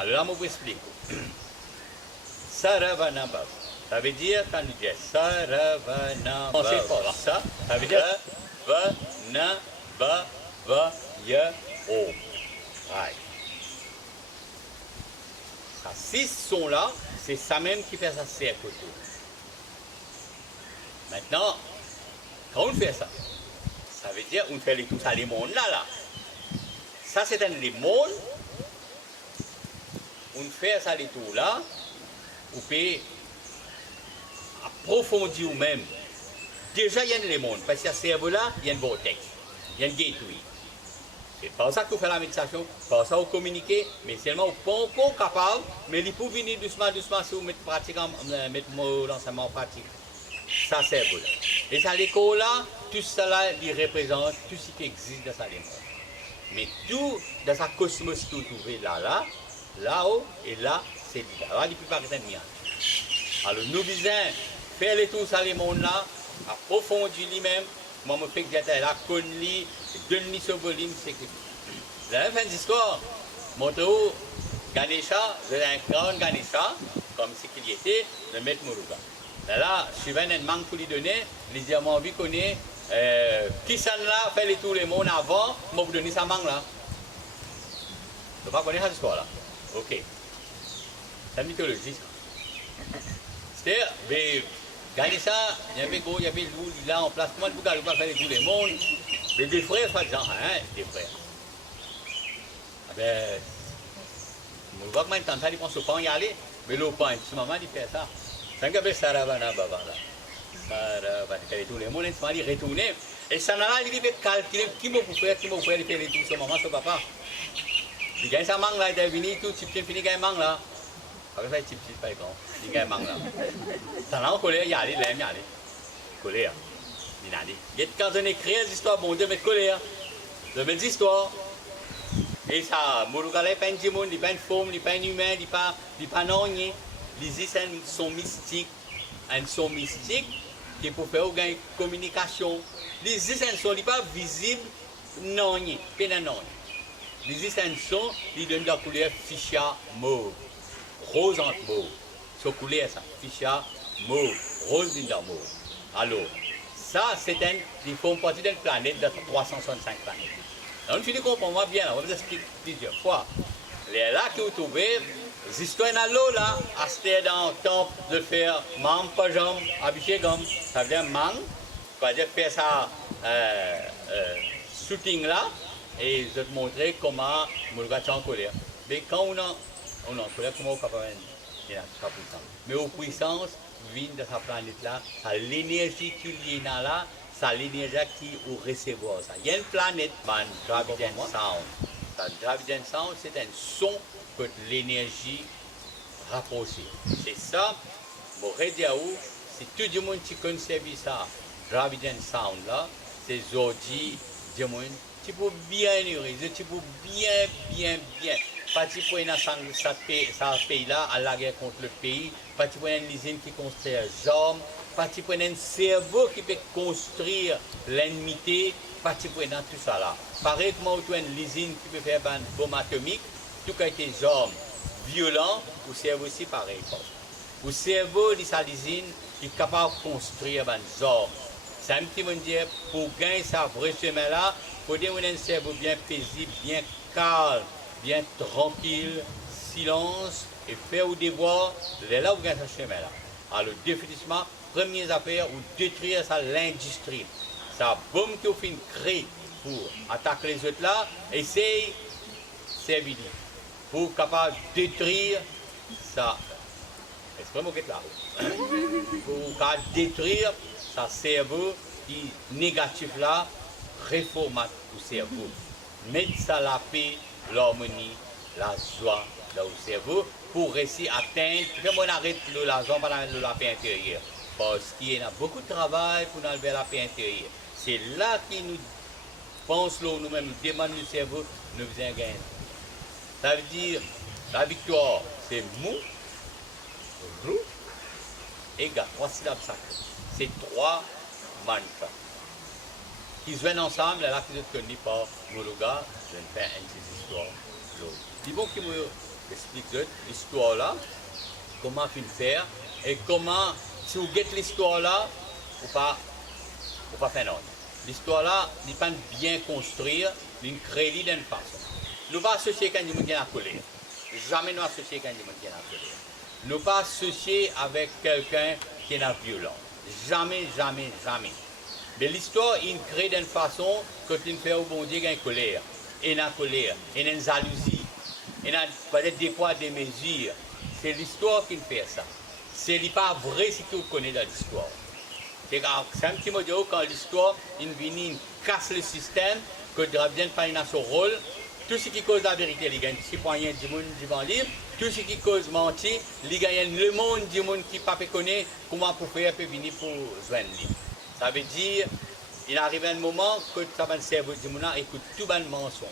Alors là, je vous explique. Saravanabhav. Ça veut dire, quand nous disons Saravanabhav, on sait pas ça. Ça veut dire Vanabhavaya-o. Right. Ça, ces sons-là, c'est ça même qui fait ça cercle autour. Maintenant, quand on fait ça, ça veut dire qu'on fait tout ça, les mondes là. Ça, c'est un les mondes. On fait ça, les tours là. On peut approfondir vous-même. Déjà, il y a les mondes. Parce que ce cerveau-là, il y a un vortex. Il y a un gateway. C'est pas ça qu'on fait la méditation, pas ça qu'on communique, mais seulement on n'est pas encore capable, mais il peut venir doucement, doucement si vous mettez l'enseignement en pratique. Ça, c'est bon. Et ça, l'école là, tout ça là, il représente tout ce qui existe dans sa monde. Mais tout dans sa cosmos que vous trouvez là-haut, et là, c'est là. Là, il ne peut pas rester de alors, nous disons, faire les tours sur les mondes là, approfondir lui-même. Moi, je fais que j'étais là, connu, donne-lui ce volume, c'est que. La fin de l'histoire, montre-vous, Ganesha, j'ai un grand Ganesha, comme ce qu'il y était, de Maître Muruga. Là, je suis venu un manque pour lui donner, il dit à moi, envie connaît, qui s'en là, fait les tours les mondes avant, moi, vous donner sa manque là. Je ne pas connaître cette histoire là. Ok. C'est la mythologie, ça. C'est-à-dire, gagner ça, il y avait gros, il y avait loup, là en place, comment vous ne pas faire tous les mondes. Mais des frères, pas de gens, hein, des frères. Ah ben, on voit comment il tente ça, il pense au pan y aller, mais le pan, ce moment, il fait ça. C'est un peu Saravana Baba là. Saravana, il fait tous les mondes, il retourne. Et ça là, il dit calculer qui m'a faire, il fait tout ce moment, ce papa. Il gagne sa mangue là, il est venu, tout, il finit, il gagne mangue là. Après ça, il est pas grand. Il gagne mangue là. Ça là, en colère, il y a allé, il aime y aller. Colère. Il a dit. Quand on écrit des histoires, bon Dieu, mettre colère. De mettre des histoires. Et ça, Muruga, il n'est pas un démon, il n'est pas une forme, il n'est pas un humain, il n'est pas non. Les sont mystiques. Un son mystique qui peut faire une communication. Les ne sont pas visibles, non, pas non. Les sont, ils donnent la couleur ficha mauve. Rose entre mauve. Ce couleur, ça, ficha mauve. Rose dans mauve. Alors, ça, ils font partie d'une planète de 365 planètes. Donc, tu comprends bien, on va vous expliquer plusieurs fois. Les là que vous trouvez, les histoires dans l'eau là, acheter dans le temple de faire mam, pajam, abhishekam, ça veut dire mang, ça veut dire faire ça shooting là, et je vais te montrer comment Muruga est en colère. Mais quand on est en colère, comment on est capable de faire sa puissance. Mais aux puissances vient de sa planète là, ça l'énergie qu'il y a là, ça l'énergie qui ou recevoir ça. Il y a une planète, man, Dravidian Sound. Ça, Dravidian Sound, c'est un son que l'énergie rapprochée. C'est ça, mon Diaou, si tout le monde qui connaît ça, Dravidian Sound là, c'est Zodi, du monde, tu peux bien nourrir, tu peux bien. Pas tu peux dans ce pays-là, à la guerre contre le pays, pas tu peux une usine qui construit des armes, pas tu peux un cerveau qui peut construire l'ennemi, pas tu peux dans tout ça là. Pareil comme tu as une usine qui peut faire une bombe atomique, tout cas des armes violents, ou cerveau aussi pareil. Le cerveau de sa usine est capable de construire des armes. C'est un petit peu dire, pour gagner sa vraie chemin là, il faut avoir un cerveau bien paisible, bien calme, bien tranquille, silence, et faire au devoir, c'est là où vous gagnez ce chemin là. Alors, définitivement, première affaire, ou détruire ça l'industrie. Ça bombe que vous finissez créer pour attaquer les autres là, essayez, c'est évident. Pour capable de détruire ça. Est-ce que vous êtes là? Pour détruire ça cerveau qui négatif là, réformate le cerveau. Mettre ça la paix, l'harmonie, la joie dans le cerveau pour réussir à atteindre, on arrête la joie, la paix intérieure. Parce qu'il y a beaucoup de travail pour enlever la paix intérieure. C'est là qu'il nous pense, nous-mêmes, nous demande le cerveau, nous faisons gagner. Ça veut dire, la victoire, c'est mou, roux, et gars, 3 syllabes sacrées. C'est 3 mantras qui se viennent ensemble, là qui sont connus par Muruga, je vais faire une petite histoire. C'est bon qui me explique l'histoire là, comment faire et comment, si vous guettez l'histoire là, ou pas faire non. L'histoire là, il n'est pas bien construire, il crée d'une façon. Nous ne pas associer quand il y a la colère. Jamais nous associer quand il y a la colère. Nous ne pas associer avec quelqu'un qui est dans la violence. Jamais, jamais, jamais. Mais l'histoire, il crée d'une façon que tu fais au bon Dieu qu'il y a une colère. Et une colère, et une jalousie. Et peut-être des fois des mesures. C'est l'histoire qui fait ça. C'est pas vrai si tu connais dans l'histoire. C'est un petit mot de quand l'histoire, il vient, il casse le système, que le bien pas son rôle. Tout ce qui cause la vérité, il gagne citoyen du monde du vent libre. Tout ce qui cause mentir, il gagne le monde du monde qui ne peut pas connaître comment pour faire peut venir pour joindre. Ça veut dire, il arrive un moment que ça va le cerveau du monde écoute tout le mensonge.